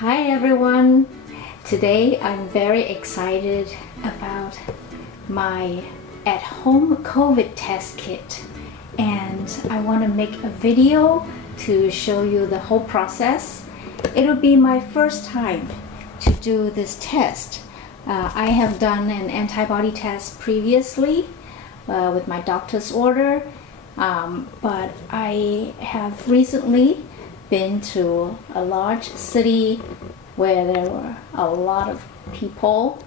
Hi everyone! Today I'm very excited about my at-home COVID test kit, and I want to make a video to show you the whole process. It'll be my first time to do this test. I have done an antibody test previously with my doctor's order, but I have recently been to a large city where there were a lot of people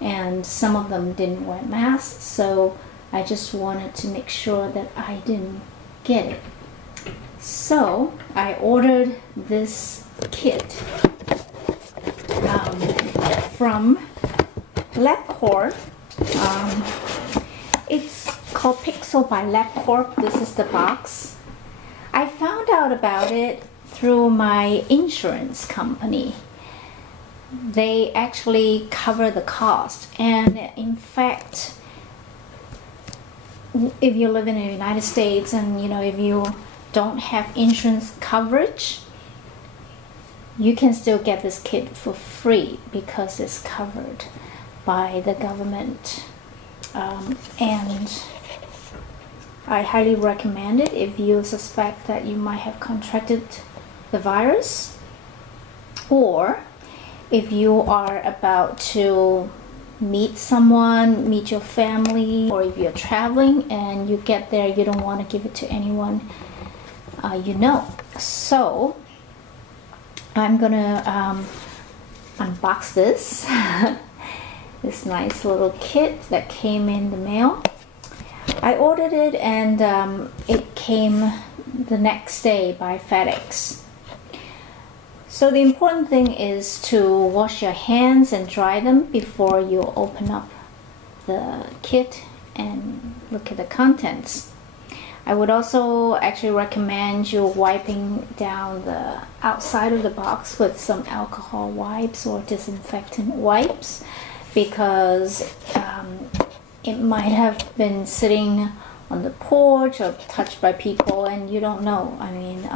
and some of them didn't wear masks, so I just wanted to make sure that I didn't get it. So I ordered this kit from Lab Corp. It's called Pixel by Lab Corp. This is the box. I found out about it through my insurance company. They actually cover the cost, and in fact, if you live in the United States and if you don't have insurance coverage, you can still get this kit for free because it's covered by the government, and I highly recommend it if you suspect that you might have contracted the virus, or if you are about to meet someone, meet your family, or if you're traveling and you get there, you don't want to give it to anyone So I'm gonna unbox this this nice little kit that came in the mail. I ordered it and it came the next day by FedEx. So the important thing is to wash your hands and dry them before you open up the kit and look at the contents. I would also actually recommend you wiping down the outside of the box with some alcohol wipes or disinfectant wipes, because it might have been sitting on the porch or touched by people and you don't know. I mean,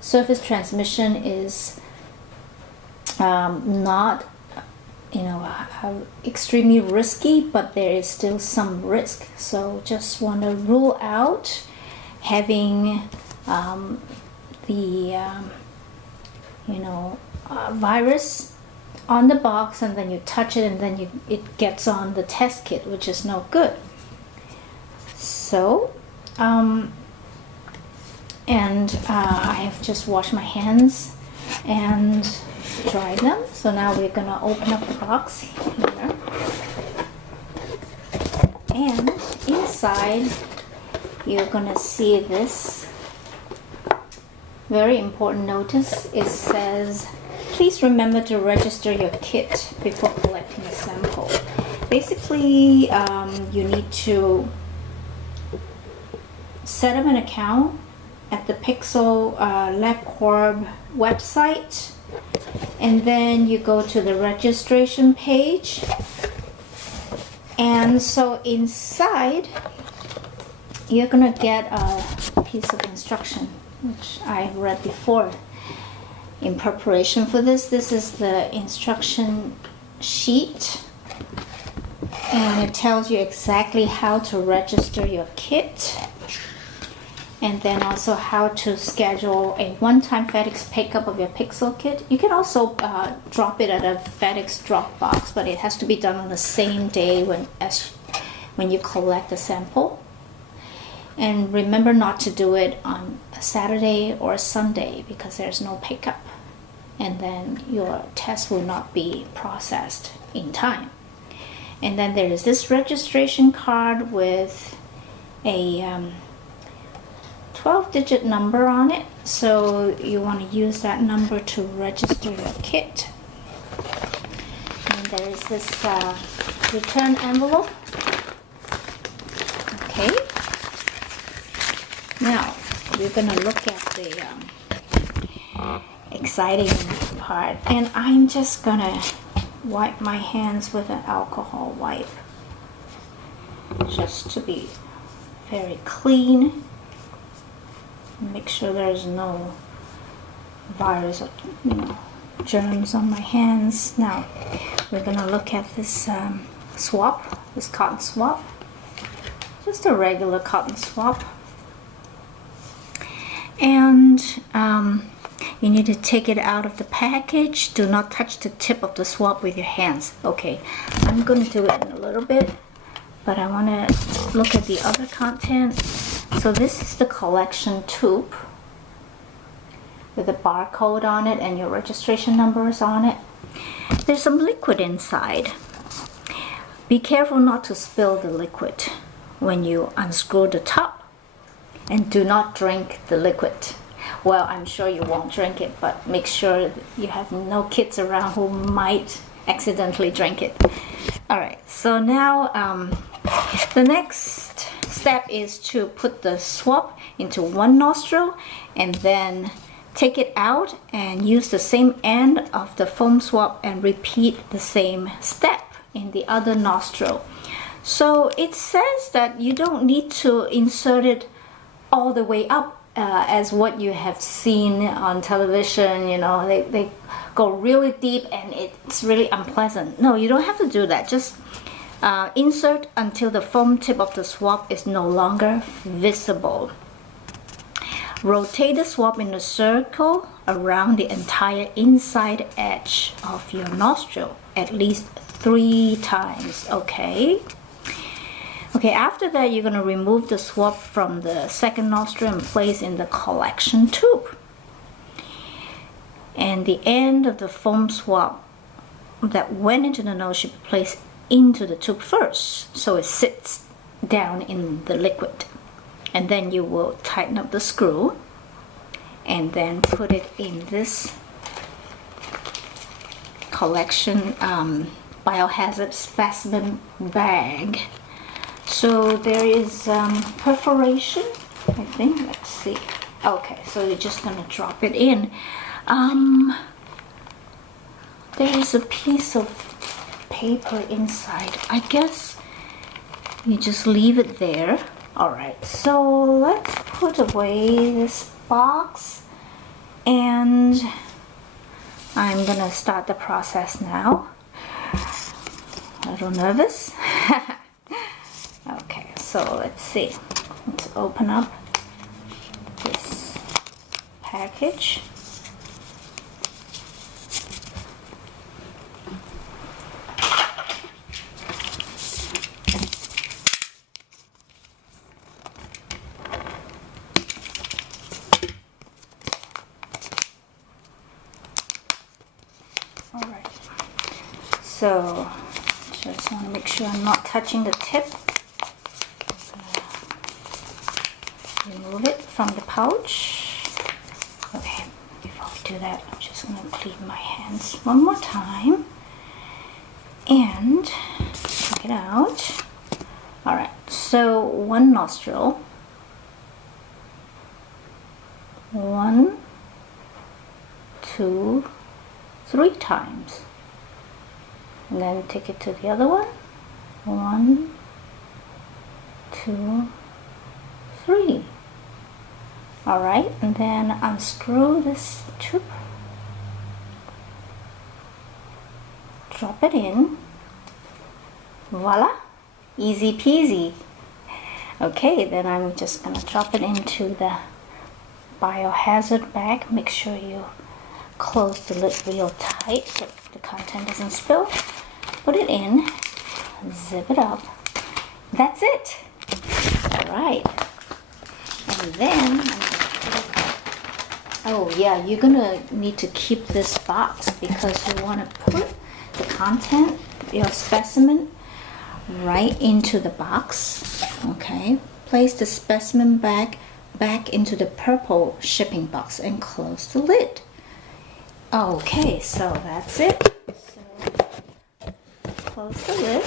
surface transmission is not extremely risky, but there is still some risk. So just want to rule out having the virus on the box and then you touch it and then it gets on the test kit, which is no good. So I have just washed my hands and dried them. So now we're gonna open up the box here, and inside you're gonna see this very important notice. It says, please remember to register your kit before collecting a sample. Basically, you need to set up an account at the Pixel Lab Corp website, and then you go to the registration page, and so inside you're gonna get a piece of instruction which I read before in preparation for this. This is the instruction sheet, and it tells you exactly how to register your kit, and then also how to schedule a one-time FedEx pickup of your Pixel kit. You can also drop it at a FedEx drop box, but it has to be done on the same day when you collect the sample. And remember not to do it on a Saturday or a Sunday because there's no pickup, and then your test will not be processed in time. And then there is this registration card with a 12-digit number on it, so you want to use that number to register your kit. And there is this return envelope. Okay, now we're gonna look at the exciting part, and I'm just gonna wipe my hands with an alcohol wipe just to be very clean. Make sure there's no virus germs on my hands. Now we're gonna look at this swab, this cotton swab. Just a regular cotton swab. And you need to take it out of the package. Do not touch the tip of the swab with your hands. Okay, I'm going to do it in a little bit, but I want to look at the other content. So this is the collection tube with a barcode on it and your registration numbers on it. There's some liquid inside. Be careful not to spill the liquid when you unscrew the top, and do not drink the liquid. Well, I'm sure you won't drink it, but make sure you have no kids around who might accidentally drink it. Alright, so now the next step is to put the swab into one nostril and then take it out and use the same end of the foam swab and repeat the same step in the other nostril. So it says that you don't need to insert it all the way up as what you have seen on television. You know, they go really deep and it's really unpleasant. No, you don't have to do that. Just insert until the foam tip of the swab is no longer visible. Rotate the swab in a circle around the entire inside edge of your nostril at least 3 times. Okay, after that you're going to remove the swab from the second nostril and place in the collection tube. And the end of the foam swab that went into the nose should be placed into the tube first, so it sits down in the liquid. And then you will tighten up the screw and then put it in this collection biohazard specimen bag. So there is perforation, I think. Let's see. Okay, so you're just gonna drop it in. There is a piece of paper inside. I guess you just leave it there. Alright, so let's put away this box and I'm gonna start the process now. A little nervous. Okay, so let's see. Let's open up this package. Alright, so just want to make sure I'm not touching the tip. Remove it from the pouch. Okay, before we do that, I'm just going to clean my hands one more time and take it out. Alright, so one nostril. 1, 2, 3 times. And then take it to the other one. 1, 2, 3. Alright, and then unscrew this tube. Drop it in. Voila! Easy peasy. Okay, then I'm just gonna drop it into the biohazard bag. Make sure you close the lid real tight so the content doesn't spill. Put it in, zip it up. That's it. Alright. And then, oh yeah, you're gonna need to keep this box because you want to put the content, your specimen, right into the box. Okay. Place the specimen bag back into the purple shipping box and close the lid. Okay, so that's it. So close the lid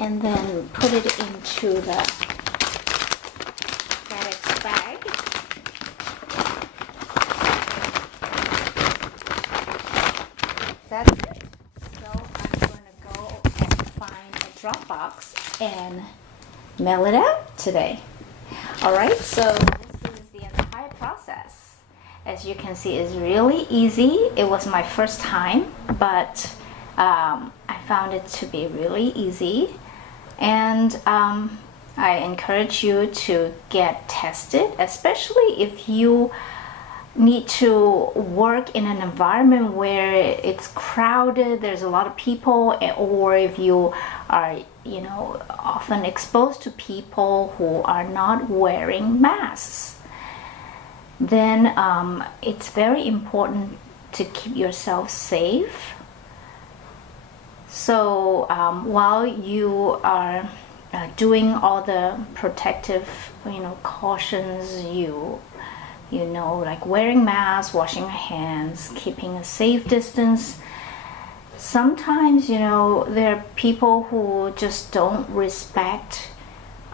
and then put it into the FedEx bag. That's it. So I'm going to go and find a drop box and mail it out today. Alright, so this is the entire process. as you can see, is really easy. It was my first time, but I found it to be really easy. And I encourage you to get tested, especially if you need to work in an environment where it's crowded, there's a lot of people, or if you are, you know, often exposed to people who are not wearing masks. Then it's very important to keep yourself safe. So while you are doing all the protective, you know, cautions, you know, like wearing masks, washing your hands, keeping a safe distance, sometimes, you know, there are people who just don't respect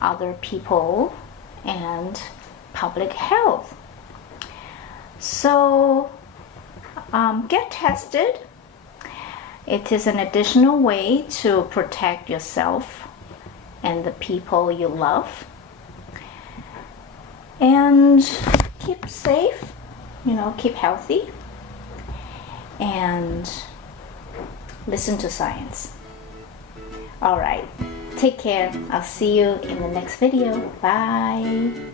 other people and public health. So get tested. It is an additional way to protect yourself and the people you love. And keep safe, you know, keep healthy, and listen to science. All right, take care. I'll see you in the next video. Bye.